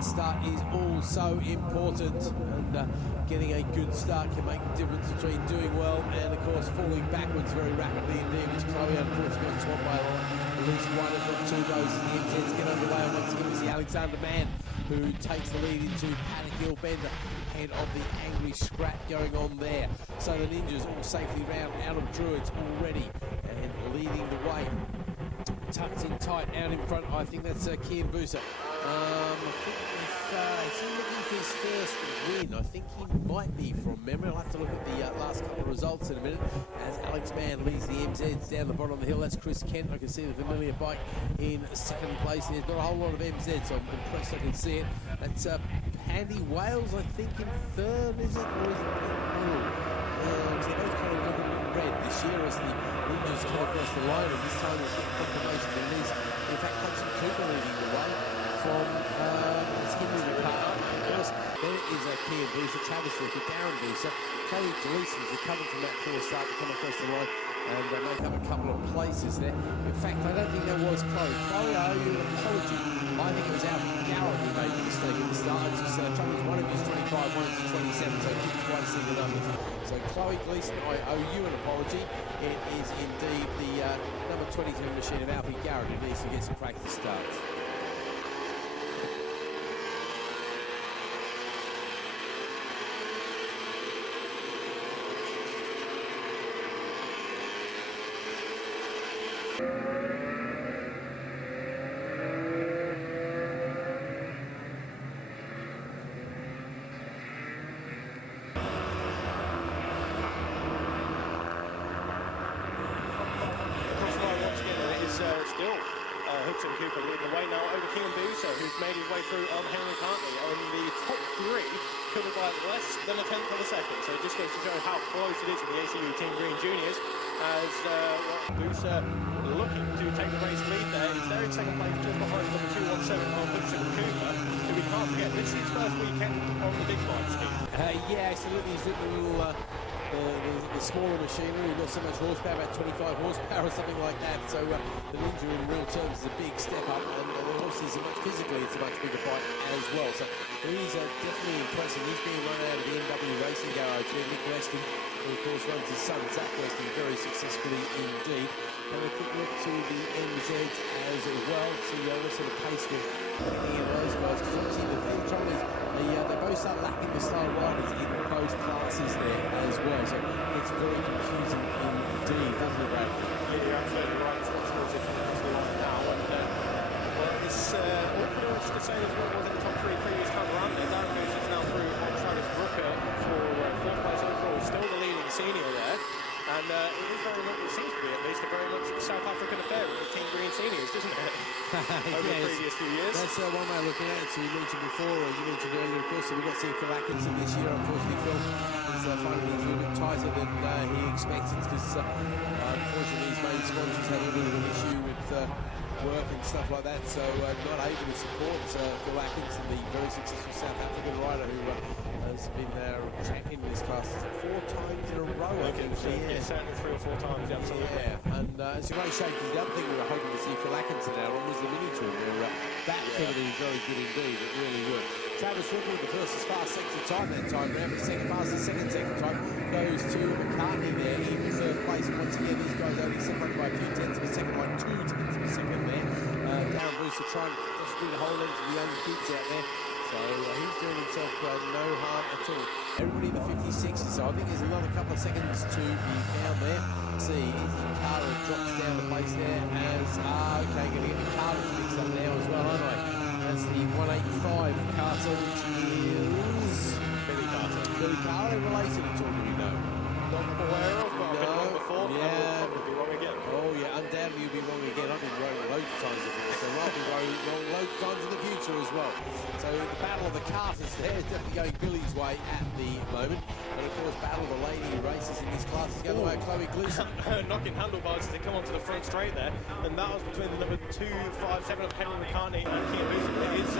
that start is all so important, and getting a good start can make the difference between doing well and, of course, falling backwards very rapidly indeed, which Chloe unfortunately got swamped by at least one, if not two goes as the MZs get underway. And once again, we see Alexander Mann, who takes the lead into Paddock Hill Bend, ahead of the angry scrap going on there. So the Ninjas all safely round out of Druids already and leading the way. Tucked in tight out in front, I think that's Kian Booser. I think is he looking for his first win? I think he might be from memory. I'll have to look at the last couple of results in a minute as Alex Mann leads the MZs down the bottom of the hill. That's Chris Kent. I can see the familiar bike in second place. There's not a whole lot of MZs, so I'm impressed I can see it. That's Andy Wales, I think, in third, is it? Or is it in the middle? They're both kind of looking red this year as the Ninjas come across the line, and this time we've got confirmation at least. In fact, Hudson Cooper leading the way from Skinner the car. Of course, then it is Kian Booser, Travis Ricker, Darren Booser, Chloe Gleason's recovered from that poor start to come across the line and make up a couple of places there. In fact, I don't think there was Chloe. Chloe, I owe you an apology. I think it was Alfie Garrett who made the mistake at the start. It's just trouble, one of his 25, one of his 27, so didn't quite see the numbers. So Chloe Gleason, I owe you an apology. It is indeed the number 22 machine of Alfie Garrett who needs to get some practice starts. Hudson Cooper leading the way now over Kian Booser, who's made his way through on Henry Cartney on the top three, covered by less than a tenth of a second. So it just goes to show how close it is in the ACU Team Green Juniors as Booser looking to take the race lead there. He's there in second place just behind number 217 on Hudson Cooper, who we can't forget, this is his first weekend on the big bike scheme. Yeah, absolutely. He's the little the smaller machinery, not so much horsepower, about 25 horsepower or something like that. So the Ninja in real terms is a big step up, and obviously physically it's a much bigger bike as well. So he's definitely impressive. He's being run out of the NW Racing Garage here. Nick Weston, who of course runs his son Zach Weston very successfully indeed. And a quick look to the MZs as well. See what sort of pace we're getting in those guys, because obviously the field trouble is they both start lacking the style riders in those classes there as well. So it's very confusing indeed, doesn't it, Brad? Yeah, you're absolutely right. It's what's going to right now. And well, it's all pretty much the same as what was in the top three previous time around there. Darren Booser is now through on Travis Brooker for fourth place overall. Still the leading senior there. And it is very much, it seems to be at least, a very much South African affair with the Team Green Seniors, doesn't it? Over the previous few years. That's one way of looking at it. So we mentioned before, or you mentioned earlier, of course, so we've got to see Phil Atkinson this year. Unfortunately, Phil is finding things a little bit tighter than he expected because unfortunately his main sponsors had a little bit of an issue with work and stuff like that. So not able to support Phil Atkinson, the very successful South African rider who has been champion in this class 4 times in a row, I think. Yeah, certainly 3 or 4 times, absolutely. Yeah, and it's a great shame because the other thing we were hoping to see Phil Atkinson out on was the mini tour, where that could have been very good indeed. It really would. Travis Ricker, the first as fast second time that time round, but second fastest second time goes to McCartney there in third place. And once again, these guys only separated by a few tenths of a second, by 2 tenths of a second there. Darren Booser trying to just do the whole length of the young kids out there. So he's doing himself no harm at all. Everybody in the 56s, so I think there's another couple of seconds to be found there. See, Izzy Carter drops down the place there as, okay, going to get the Carter mixed up now as well, aren't I? That's the 185 Carter, which is Billy Carter. Billy Carter related at all, do we know? Not aware of, but I've been wrong before. Yeah. I'll be wrong again. Oh yeah, undoubtedly you'll be wrong again. I've been wrong loads of times before, so I'll be wrong loads of times in the future as well. So the battle of the Carters there is definitely going Billy's way at the moment. And of course, battle of the lady races in this class is going the way of Chloe Gleason. Knocking handlebars as they come onto the front straight there. And that was between the number 257 of Henry McCartney and Kian Booser. It is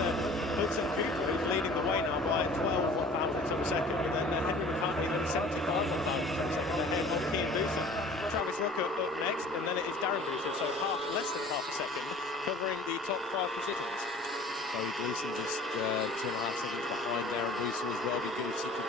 Hudson Cooper who's leading the way now by 12 1,000 of a second. And then Henry McCartney then 75 1,000 of a second ahead of Kian Booser. Travis Rucker up next, and then it is Darren Booser, so less than half a second, covering the top 5 positions. Chloe Gleason just 2.5 seconds behind Darren Booster as well. Be good if she could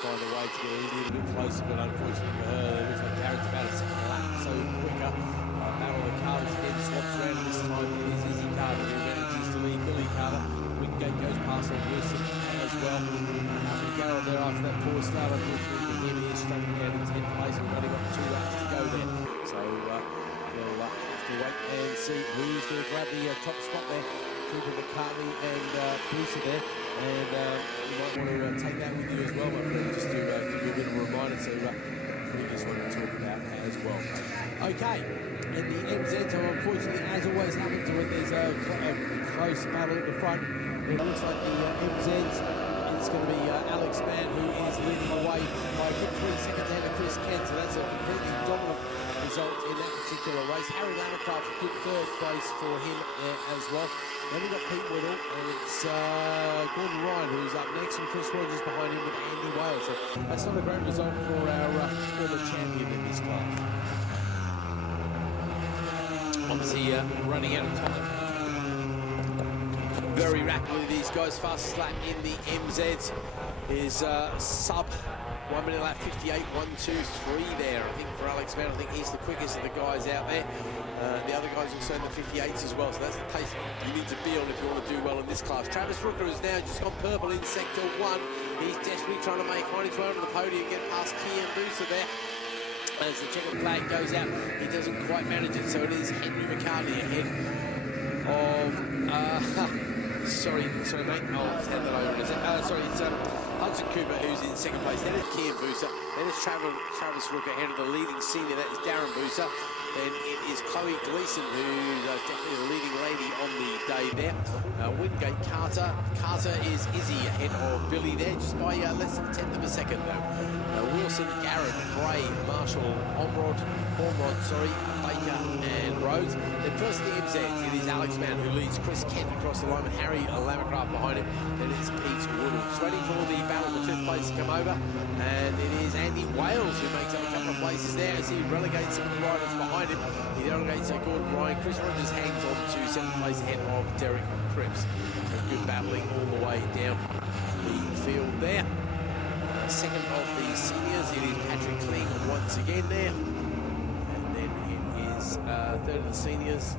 find a way to get a little bit closer, but unfortunately for her, it looks like Darren's about a second lap, so quicker. Battle of the Carters again, swaps around, and this time it is Izzy Carter who manages to lead Billy Carter. Wingate goes past on Wilson as well. Nothing to go on there after that poor start, unfortunately for him. He is struggling down in 10th place. We've only got 2 laps to go there. So we'll have to wait and see who's going to grab the top spot there. Cooper, McCartney and Booster there. And you might want to take that with you as well, my friend, just to give you a bit of a reminder to previous one to talk about as well. Okay, and the MZ, so unfortunately, as always happens when there's a close battle at the front, it looks like the MZs, it's going to be Alex Mann who is leading the way by a good 3 seconds ahead of Chris Kent, so that's a completely dominant result in that particular race. Harry Lamacraft, a good 3rd place for him there as well. Then we've got Pete Whittle, and it's Gordon Ryan who's up next, and Chris Rogers behind him with Andy Wales. So that's not a great result for our former champion in this class. Obviously running out of time very rapidly, these guys. Fastest lap in the MZs is sub 1 minute lap 58, 1, 2, 3 there. I think for Alex Mann, I think he's the quickest of the guys out there. The other guys also in the 58s as well, so that's the pace you need to be on if you want to do well in this class. Travis Rooker has now just gone purple in sector 1. He's desperately trying to find his way onto the podium, get past Kian Booster there. As the checkered flag goes out, he doesn't quite manage it, so it is Henry McCartney ahead of sorry mate, I'll just hand that over in a second. Sorry, it's Hudson Cooper who's in 2nd place, then it's Kian Booster, then it's Travis Rooker ahead of the leading senior, that is Darren Booster. Then it is Chloe Gleason, who's definitely the leading lady on the day there. Wingate Carter is Izzy ahead of Billy there, just by less than 1/10 of a second though. Wilson, Garrett, Bray, Marshall, Ormrod, Baker and Rhodes. Then first the MZs, it is Alex Mann who leads Chris Kent across the line with Harry Lamacraft behind him. Then it's Pete Woodall. Just waiting for the battle for 5th place to come over. And it is Andy Wales who makes up a couple of places there as he relegates some of the riders behind him. He relegates Gordon Ryan. Chris Rogers hangs on to 7th place ahead of Derek Cripps. So good battling all the way down the field there. Second of the seniors, it is Patrick Kling once again there. And then it is 3rd of the seniors,